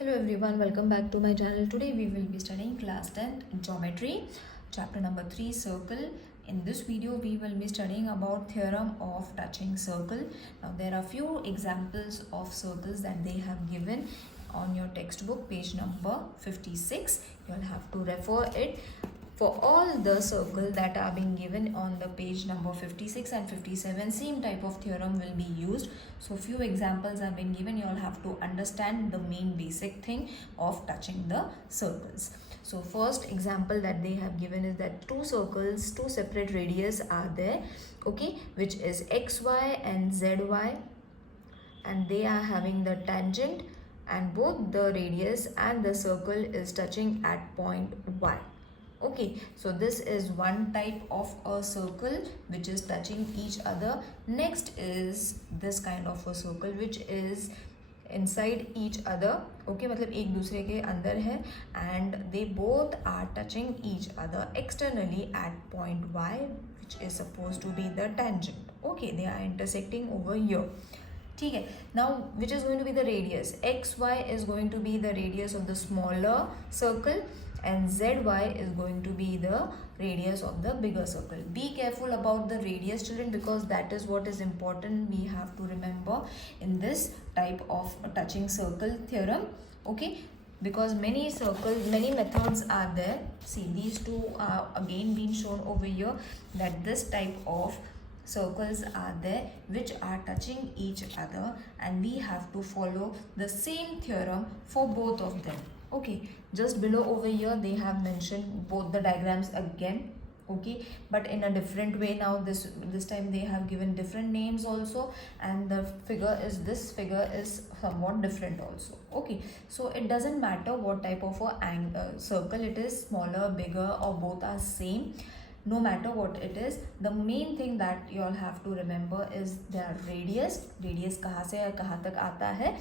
Hello everyone, welcome back to my channel. Today we will be studying class 10 geometry, chapter number 3 circle. In this video we will be studying about theorem of touching circle. Now there are few examples of circles that they have given on your textbook, page number 56. You will have to refer it. For all the circles that are being given on the page number 56 and 57, same type of theorem will be used. So few examples have been given. You all have to understand the main basic thing of touching the circles. So first example that they have given is that two circles, two separate radius are there, okay, which is xy and zy, and they are having the tangent, and both the radius and the circle is touching at point y. Okay, so this is one type of a circle which is touching each other. Next is this kind of a circle which is inside each other. Okay, मतलब एक दूसरे के अंदर है, and they both are touching each other externally at point y, which is supposed to be the tangent. Okay, they are intersecting over here. ठीक है. Now which is going to be the radius? xy is going to be the radius of the smaller circle, and zy is going to be the radius of the bigger circle. Be careful about the radius, children, because that is what is important. We have to remember in this type of touching circle theorem. Okay, because many circles, many methods are there. See, these two are again being shown over here, that this type of circles are there which are touching each other, and we have to follow the same theorem for both of them. Okay, just below over here they have mentioned both the diagrams again, okay, but in a different way. Now this time they have given different names also, and the figure is somewhat different also. Okay, so it doesn't matter what type of a circle it is, smaller, bigger, or both are same. No matter what it is, the main thing that you all have to remember is their radius. Radius कहाँ से कहाँ तक आता है,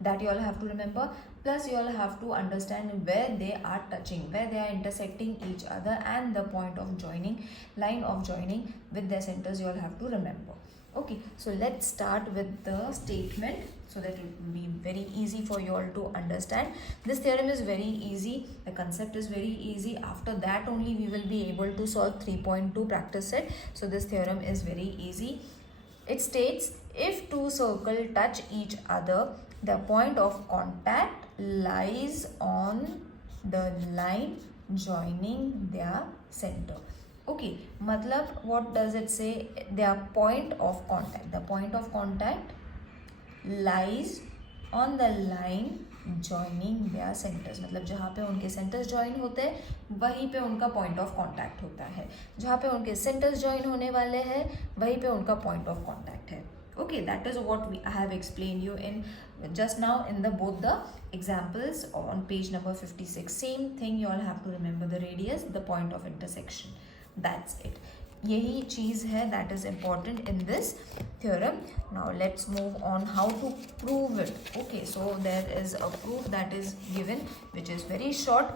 that you all have to remember. Plus you all have to understand where they are touching, where they are intersecting each other, and the point of joining, line of joining with their centers you all have to remember. Okay, so let's start with the statement so that it will be very easy for you all to understand. This theorem is very easy, the concept is very easy. After that only we will be able to solve 3.2 practice set. So this theorem is very easy. It states, if two circles touch each other, the point of contact lies on the line joining their center. Okay, matlab what does it say? Their point of contact, the point of contact lies on the line joining their centers. मतलब जहाँ पे उनके centers join होते हैं वहीं पे उनका point of contact होता है, जहाँ पे उनके centers join होने वाले हैं वहीं पे उनका point of contact है. Okay, that is what I have explained you in just now in the both the examples on page number 56. Same thing you all have to remember, the radius, the point of intersection. That's it. यही चीज़ है that is important in this theorem. Now let's move on how to prove it. Okay, so there is a proof that is given which is very short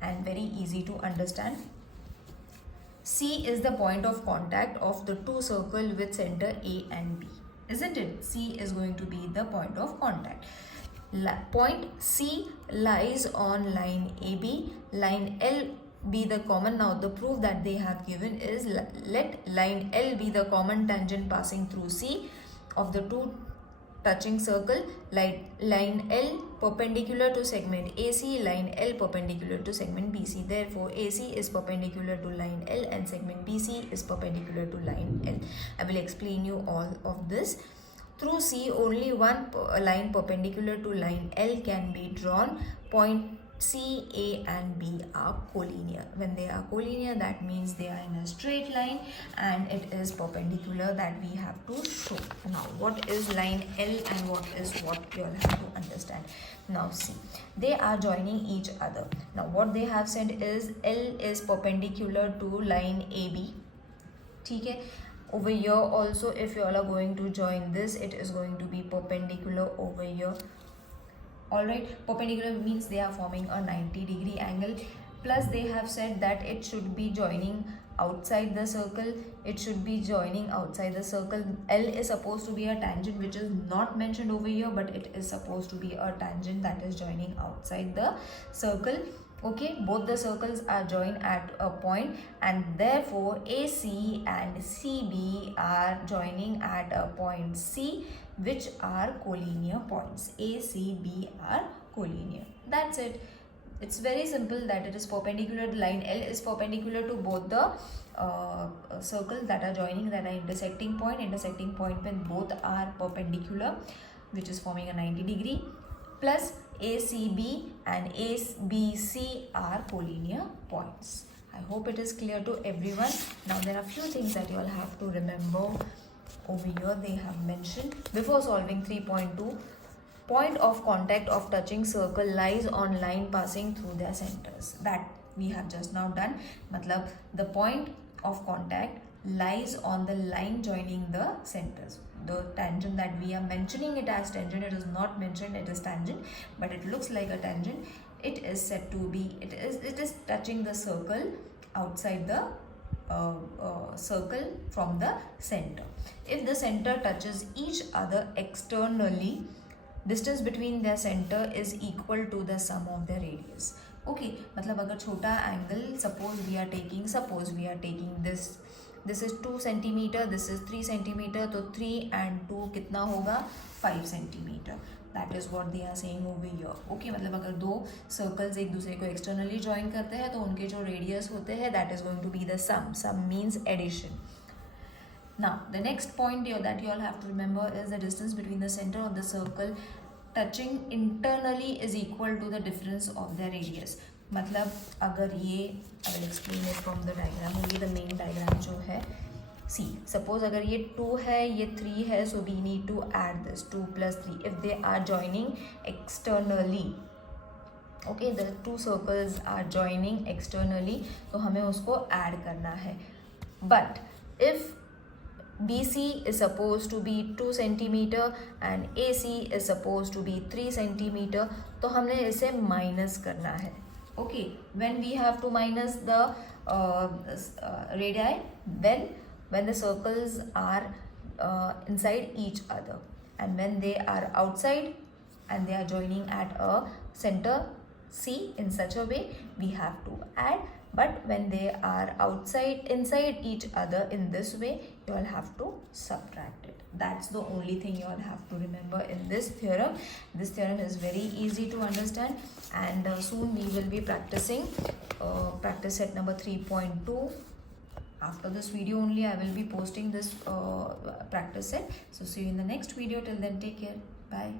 and very easy to understand. C is the point of contact of the two circles with center A and B, isn't it? C is going to be the point of contact. Point C lies on line AB, line L be the common. Now the proof that they have given is, let line L be the common tangent passing through C of the two touching circle. Line L perpendicular to segment AC, line L perpendicular to segment BC. Therefore AC is perpendicular to line L and segment BC is perpendicular to line L. I will explain you all of this. Through C only one line perpendicular to line L can be drawn. Point C, A and B are collinear. When they are collinear, that means they are in a straight line and it is perpendicular, that we have to show. Now what is line L and what you all have to understand. Now see, they are joining each other. Now what they have said is L is perpendicular to line AB. Okay, over here also if you all are going to join this, it is going to be perpendicular over here. Alright, perpendicular means they are forming a 90-degree angle. Plus they have said that it should be joining outside the circle, it should be joining outside the circle. L is supposed to be a tangent which is not mentioned over here, but it is supposed to be a tangent that is joining outside the circle. Okay, both the circles are joined at a point, and therefore AC and CB are joining at a point C, which are collinear points. A, C, B are collinear. That's it. It's very simple that it is perpendicular to line. L is perpendicular to both the circles that are joining, that are intersecting point when both are perpendicular, which is forming a 90 degree, plus ACB and ABC are collinear points. I hope it is clear to everyone. Now there are few things that you all have to remember over here. They have mentioned before solving 3.2. Point of contact of touching circle lies on line passing through their centers. That we have just now done. Matlab, the point of contact lies on the line joining the centers. The tangent that we are mentioning it as tangent, it is not mentioned it is tangent, but it looks like a tangent. It is said to be, it is touching the circle outside the circle from the center. If the center touches each other externally, distance between their center is equal to the sum of their radius. Okay, मतलब अगर छोटा angle, suppose we are taking this is 2 centimeter, this is 3 centimeter, तो 3 and 2 कितना होगा 5 centimeter. That is what they are saying over here. Okay, मतलब अगर दो circles एक दूसरे को externally join करते हैं तो उनके जो radius होते हैं, that is going to be the sum. Sum means addition. Now, the next point here that you all have to remember is the distance between the center of the circle touching internally is equal to the difference of their radius. मतलब अगर ये, I will explain it from the diagram. ये the main diagram जो है. See, suppose अगर ये 2 है, ये 3 है, so we need to add this 2 plus 3. If they are joining externally, okay, the two circles are joining externally, तो हमें उसको add करना है. But if BC is supposed to be 2 centimeter and AC is supposed to be 3 centimeter, तो हमने इसे minus करना है. Okay, when we have to minus the radii, when the circles are inside each other, and when they are outside and they are joining at a center C in such a way, we have to add. But when they are inside each other in this way, you all have to subtract it. That's the only thing you all have to remember in this theorem. This theorem is very easy to understand, and soon we will be practicing practice set number 3.2. After this video only I will be posting this practice set. So see you in the next video. Till then, take care. Bye.